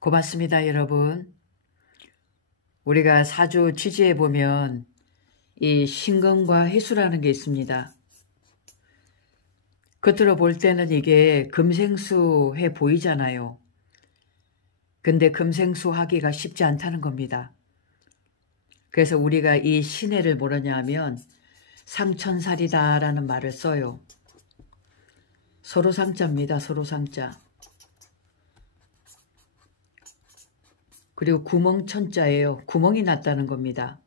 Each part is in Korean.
고맙습니다, 여러분. 우리가 사주 취지에 보면 이 신금과 해수라는 게 있습니다. 겉으로 볼 때는 이게 금생수해 보이잖아요. 근데 금생수 하기가 쉽지 않다는 겁니다. 그래서 우리가 이 신해를 뭐라냐 하면 상천살이다라는 말을 써요. 서로상자입니다. 서로상자. 그리고 구멍천자예요. 구멍이 났다는 겁니다.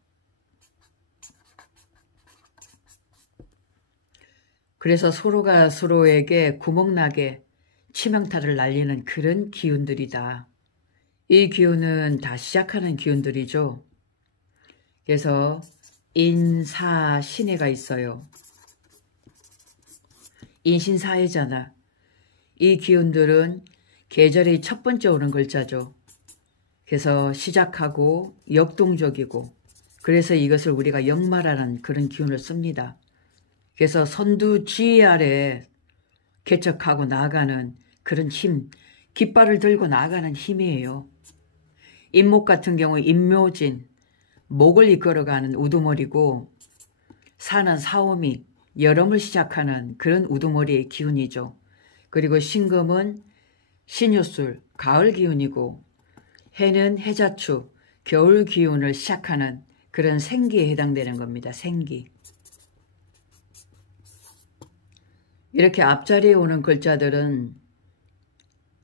그래서 서로가 서로에게 구멍나게 치명타를 날리는 그런 기운들이다. 이 기운은 다 시작하는 기운들이죠. 그래서 인사신해가 있어요. 인신사해잖아. 이 기운들은 계절의 첫 번째 오는 글자죠. 그래서 시작하고 역동적이고, 그래서 이것을 우리가 역마라는 그런 기운을 씁니다. 그래서 선두지 아래 개척하고 나아가는 그런 힘, 깃발을 들고 나아가는 힘이에요. 임목 같은 경우 임묘진, 목을 이끌어가는 우두머리고, 사는 사오미, 여름을 시작하는 그런 우두머리의 기운이죠. 그리고 신금은 신유술, 가을 기운이고, 해는 해자축, 겨울 기운을 시작하는 그런 생기에 해당되는 겁니다. 생기. 이렇게 앞자리에 오는 글자들은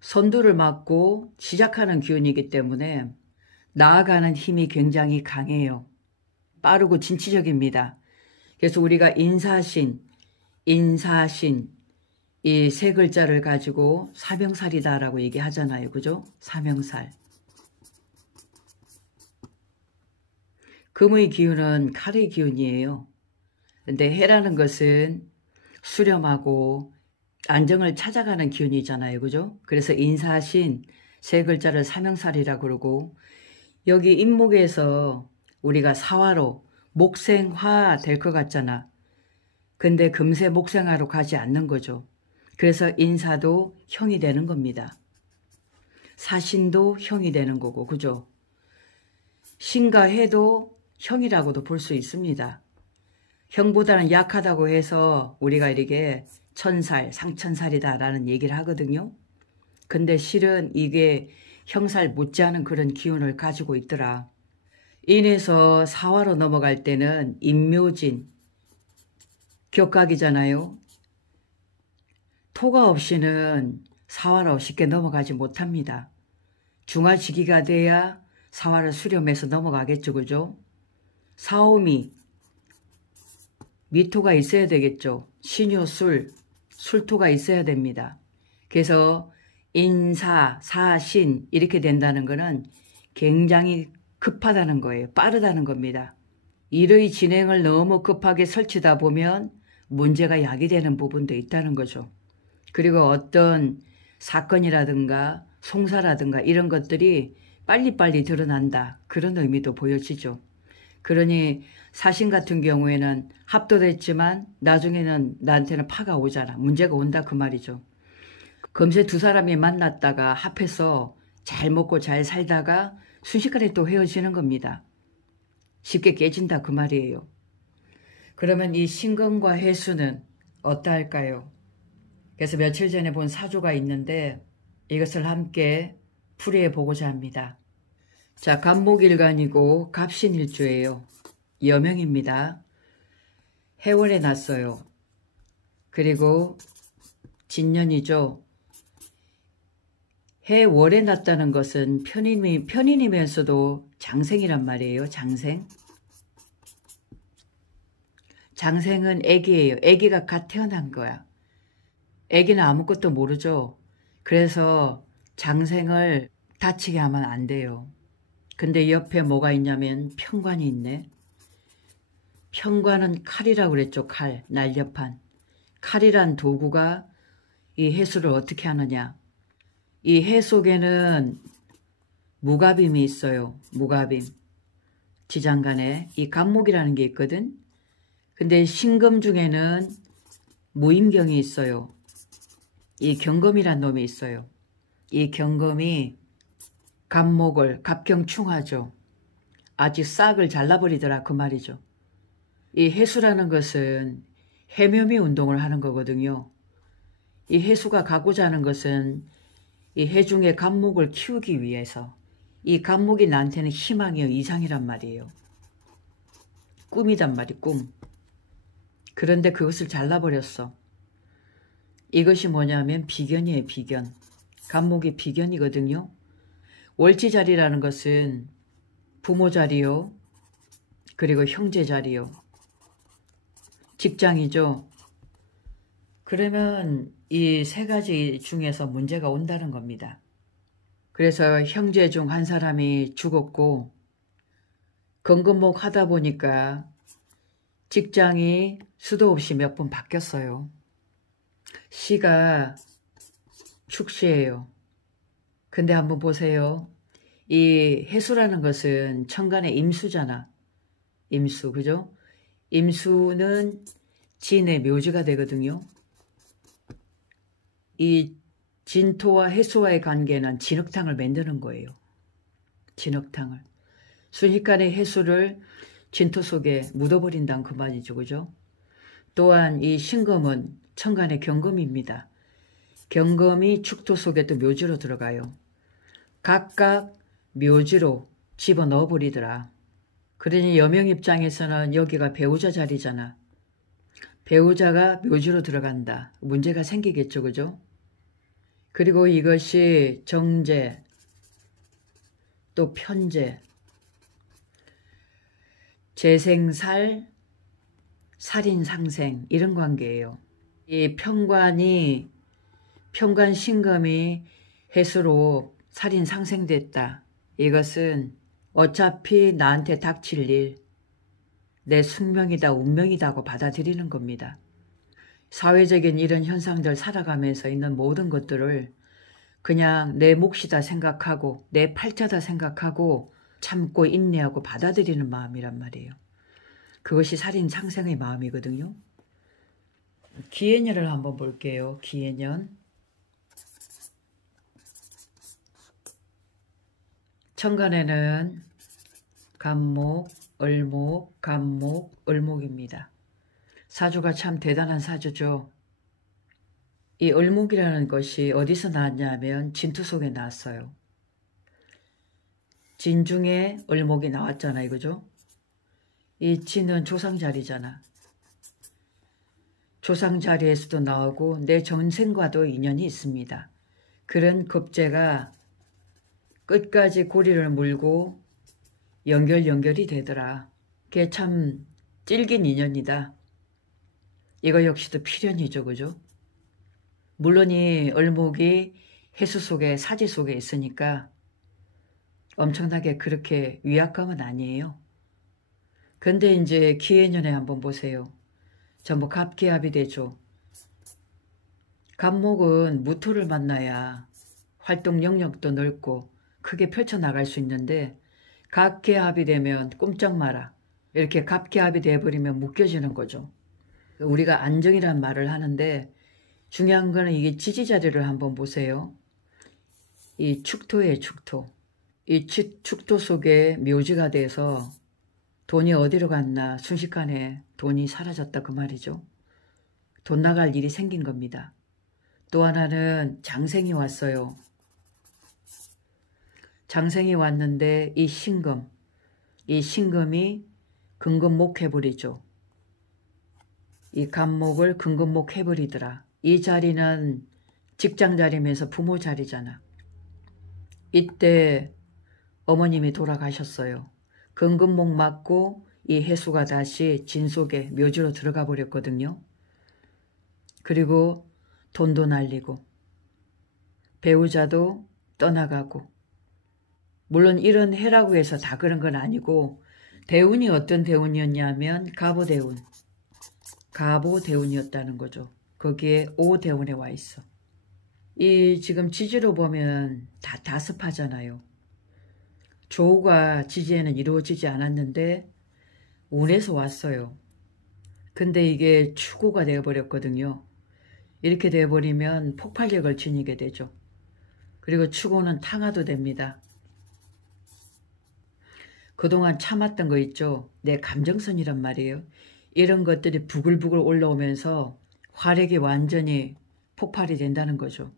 선두를 맡고 시작하는 기운이기 때문에 나아가는 힘이 굉장히 강해요. 빠르고 진취적입니다. 그래서 우리가 인사신, 이 세 글자를 가지고 사명살이다라고 얘기하잖아요. 그죠? 사명살. 금의 기운은 칼의 기운이에요. 근데 해라는 것은 수렴하고 안정을 찾아가는 기운이잖아요. 그죠? 그래서 인사신 세 글자를 사명살이라고 그러고, 여기 임목에서 우리가 사화로 목생화 될 것 같잖아. 근데 금세 목생화로 가지 않는 거죠. 그래서 인사도 형이 되는 겁니다. 사신도 형이 되는 거고, 그죠? 신과 해도 형이라고도 볼 수 있습니다. 형보다는 약하다고 해서 우리가 이렇게 천살, 상천살이다라는 얘기를 하거든요. 근데 실은 이게 형살 못지않은 그런 기운을 가지고 있더라. 인에서 사화로 넘어갈 때는 임묘진, 격각이잖아요. 토가 없이는 사화로 쉽게 넘어가지 못합니다. 중화지기가 돼야 사화를 수렴해서 넘어가겠죠. 그죠? 사오미, 미토가 있어야 되겠죠. 신유술, 술토가 있어야 됩니다. 그래서 인사, 사신 이렇게 된다는 것은 굉장히 급하다는 거예요. 빠르다는 겁니다. 일의 진행을 너무 급하게 설치다 보면 문제가 야기되는 부분도 있다는 거죠. 그리고 어떤 사건이라든가 송사라든가 이런 것들이 빨리빨리 드러난다. 그런 의미도 보여지죠. 그러니 사신 같은 경우에는 합도됐지만 나중에는 나한테는 파가 오잖아. 문제가 온다 그 말이죠. 금세 두 사람이 만났다가 합해서 잘 먹고 잘 살다가 순식간에 또 헤어지는 겁니다. 쉽게 깨진다 그 말이에요. 그러면 이 신금과 해수는 어떠할까요? 그래서 며칠 전에 본 사주가 있는데 이것을 함께 풀이해 보고자 합니다. 자, 갑목일간이고 갑신일주예요. 여명입니다. 해월에 났어요. 그리고 진년이죠. 해월에 났다는 것은 편인이면서도 장생이란 말이에요. 장생. 장생은 애기예요. 애기가 갓 태어난 거야. 애기는 아무것도 모르죠. 그래서 장생을 다치게 하면 안 돼요. 근데 옆에 뭐가 있냐면 편관이 있네. 편관은 칼이라고 그랬죠. 칼, 날렵한. 칼이란 도구가 이 해수를 어떻게 하느냐. 이 해 속에는 무갑임이 있어요. 무갑임. 지장간에 이 갑목이라는 게 있거든. 근데 신금 중에는 무임경이 있어요. 이 경금이란 놈이 있어요. 이 경금이 갑목을 갑경충하죠. 아직 싹을 잘라버리더라 그 말이죠. 이 해수라는 것은 해묘미 운동을 하는 거거든요. 이 해수가 가고자 하는 것은 이 해중의 갑목을 키우기 위해서, 이 갑목이 나한테는 희망이요 이상이란 말이에요. 꿈이란 말이 꿈. 그런데 그것을 잘라버렸어. 이것이 뭐냐면 비견이에요. 비견. 갑목이 비견이거든요. 월지자리라는 것은 부모 자리요, 그리고 형제 자리요, 직장이죠. 그러면 이 세 가지 중에서 문제가 온다는 겁니다. 그래서 형제 중 한 사람이 죽었고 건건목 하다 보니까 직장이 수도 없이 몇 번 바뀌었어요. 시가 축시예요. 근데 한번 보세요. 이 해수라는 것은 천간의 임수잖아. 임수, 그죠? 임수는 진의 묘지가 되거든요. 이 진토와 해수와의 관계는 진흙탕을 만드는 거예요. 진흙탕을. 순식간에 해수를 진토 속에 묻어버린다는 그 말이죠. 그죠? 또한 이 신금은 천간의 경금입니다. 경금이 축토 속에 또 묘지로 들어가요. 각각 묘지로 집어넣어 버리더라. 그러니 여명 입장에서는 여기가 배우자 자리잖아. 배우자가 묘지로 들어간다. 문제가 생기겠죠. 그죠? 그리고 이것이 정제, 또 편제, 재생살, 살인상생 이런 관계예요. 이 편관 신금이 해수로 살인상생됐다. 이것은 어차피 나한테 닥칠 일, 내 숙명이다 운명이다고 받아들이는 겁니다. 사회적인 이런 현상들 살아가면서 있는 모든 것들을 그냥 내 몫이다 생각하고 내 팔자다 생각하고 참고 인내하고 받아들이는 마음이란 말이에요. 그것이 살인상생의 마음이거든요. 기해년을 한번 볼게요. 기해년. 천간에는 갑목, 을목, 갑목, 을목입니다. 사주가 참 대단한 사주죠. 이 을목이라는 것이 어디서 나왔냐면 진토 속에 나왔어요. 진 중에 을목이 나왔잖아요. 그죠? 이 진은 조상자리잖아. 조상자리에서도 나오고 내 전생과도 인연이 있습니다. 그런 급제가 끝까지 고리를 물고 연결이 되더라. 그게 참 찔긴 인연이다. 이거 역시도 필연이죠. 그죠? 물론 이 을목이 해수 속에 사지 속에 있으니까 엄청나게 그렇게 위압감은 아니에요. 근데 이제 기해년에 한번 보세요. 전부 갑기합이 되죠. 갑목은 무토를 만나야 활동 영역도 넓고 크게 펼쳐나갈 수 있는데 갑기합이 되면 꼼짝 마라. 이렇게 갑기합이 돼버리면 묶여지는 거죠. 우리가 안정이란 말을 하는데 중요한 거는 이게 지지자리를 한번 보세요. 이 축토예요. 축토. 이 축토 속에 묘지가 돼서 돈이 어디로 갔나 순식간에 돈이 사라졌다 그 말이죠. 돈 나갈 일이 생긴 겁니다. 또 하나는 장생이 왔어요. 장생이 왔는데 이 신금이 금금목 해버리죠. 이 갑목을 금금목 해버리더라. 이 자리는 직장 자리면서 부모 자리잖아. 이때 어머님이 돌아가셨어요. 금금목 맞고 이 해수가 다시 진 속에 묘지로 들어가 버렸거든요. 그리고 돈도 날리고 배우자도 떠나가고, 물론 이런 해라고 해서 다 그런 건 아니고 대운이 어떤 대운이었냐면 가보대운이었다는 거죠. 거기에 오대운에 와 있어. 이 지금 지지로 보면 다 다습하잖아요. 조우가 지지에는 이루어지지 않았는데 운에서 왔어요. 근데 이게 추고가 되어버렸거든요. 이렇게 되어버리면 폭발력을 지니게 되죠. 그리고 추고는 탕화도 됩니다. 그동안 참았던 거 있죠. 내 감정선이란 말이에요. 이런 것들이 부글부글 올라오면서 화력이 완전히 폭발이 된다는 거죠.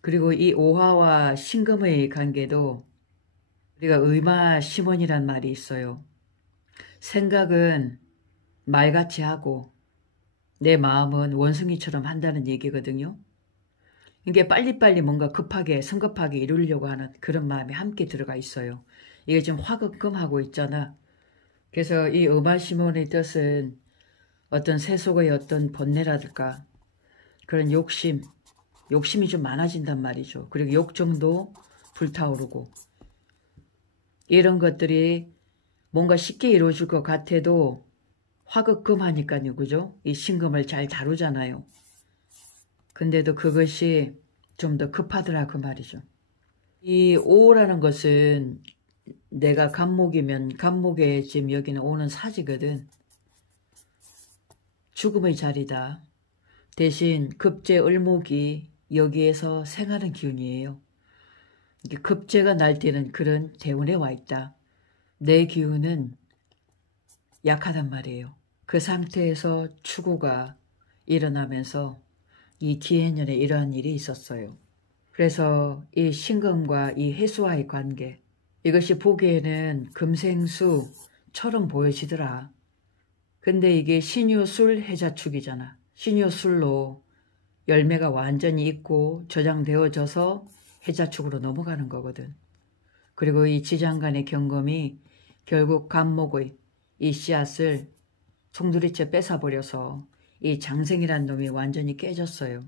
그리고 이 오화와 신금의 관계도 우리가 의마심원이란 말이 있어요. 생각은 말같이 하고 내 마음은 원숭이처럼 한다는 얘기거든요. 이게 빨리빨리 뭔가 급하게 성급하게 이루려고 하는 그런 마음이 함께 들어가 있어요. 이게 지금 화급금하고 있잖아. 그래서 이 의마심원의 뜻은 어떤 세속의 어떤 번뇌라든가 그런 욕심이 좀 많아진단 말이죠. 그리고 욕정도 불타오르고 이런 것들이 뭔가 쉽게 이루어질 것 같아도 화급금하니까요. 그죠? 이 신금을 잘 다루잖아요. 근데도 그것이 좀 더 급하더라 그 말이죠. 이 오라는 것은 내가 간목이면 간목에 지금 여기는 오는 사지거든. 죽음의 자리다. 대신 급제 을목이 여기에서 생하는 기운이에요. 급제가 날 때는 그런 대운에 와 있다. 내 기운은 약하단 말이에요. 그 상태에서 추구가 일어나면서 이 기해년에 이러한 일이 있었어요. 그래서 이 신금과 이 해수와의 관계, 이것이 보기에는 금생수처럼 보여지더라. 근데 이게 신유술 해자축이잖아. 신유술로 열매가 완전히 있고 저장되어져서 해자축으로 넘어가는 거거든. 그리고 이 지장간의 경금이 결국 간목의 이 씨앗을 송두리째 뺏어버려서 이 장생이란 놈이 완전히 깨졌어요.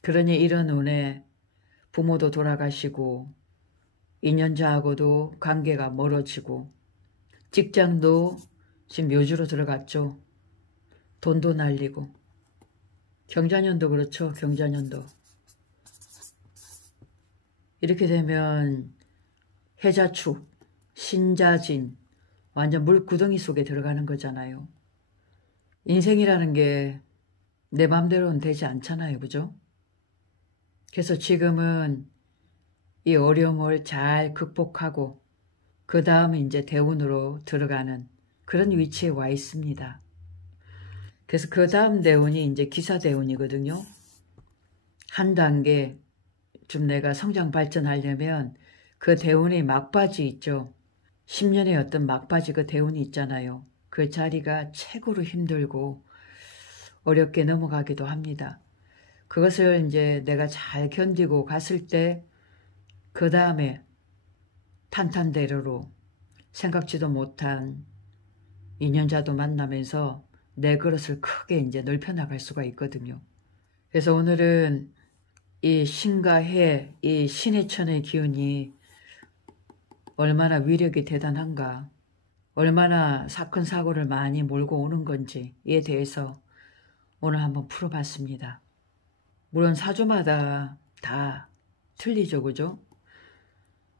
그러니 이런 운에 부모도 돌아가시고 인연자하고도 관계가 멀어지고 직장도 지금 묘주로 들어갔죠. 돈도 날리고 경자년도 그렇죠. 경자년도 이렇게 되면 해자축, 신자진 완전 물구덩이 속에 들어가는 거잖아요. 인생이라는 게 내 맘대로는 되지 않잖아요. 그죠? 그래서 지금은 이 어려움을 잘 극복하고 그 다음에 이제 대운으로 들어가는 그런 위치에 와 있습니다. 그래서 그 다음 대운이 이제 기사대운이거든요. 한 단계 좀 내가 성장 발전하려면 그 대운이 막바지 있죠. 10년의 어떤 막바지 그 대운이 있잖아요. 그 자리가 최고로 힘들고 어렵게 넘어가기도 합니다. 그것을 이제 내가 잘 견디고 갔을 때 그 다음에 탄탄대로로 생각지도 못한 인연자도 만나면서 내 그릇을 크게 이제 넓혀나갈 수가 있거든요. 그래서 오늘은 이 신과 해, 이 신의 천의 기운이 얼마나 위력이 대단한가, 얼마나 사건 사고를 많이 몰고 오는 건지에 대해서 오늘 한번 풀어봤습니다. 물론 사주마다 다 틀리죠, 그죠?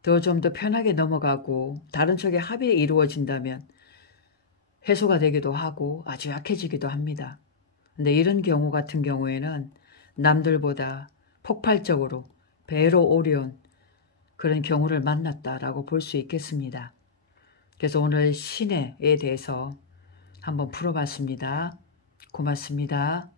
좀 더 편하게 넘어가고 다른 쪽에 합이 이루어진다면 해소가 되기도 하고 아주 약해지기도 합니다. 근데 이런 경우 같은 경우에는 남들보다 폭발적으로 배로 어려운 그런 경우를 만났다라고 볼 수 있겠습니다. 그래서 오늘 신해에 대해서 한번 풀어봤습니다. 고맙습니다.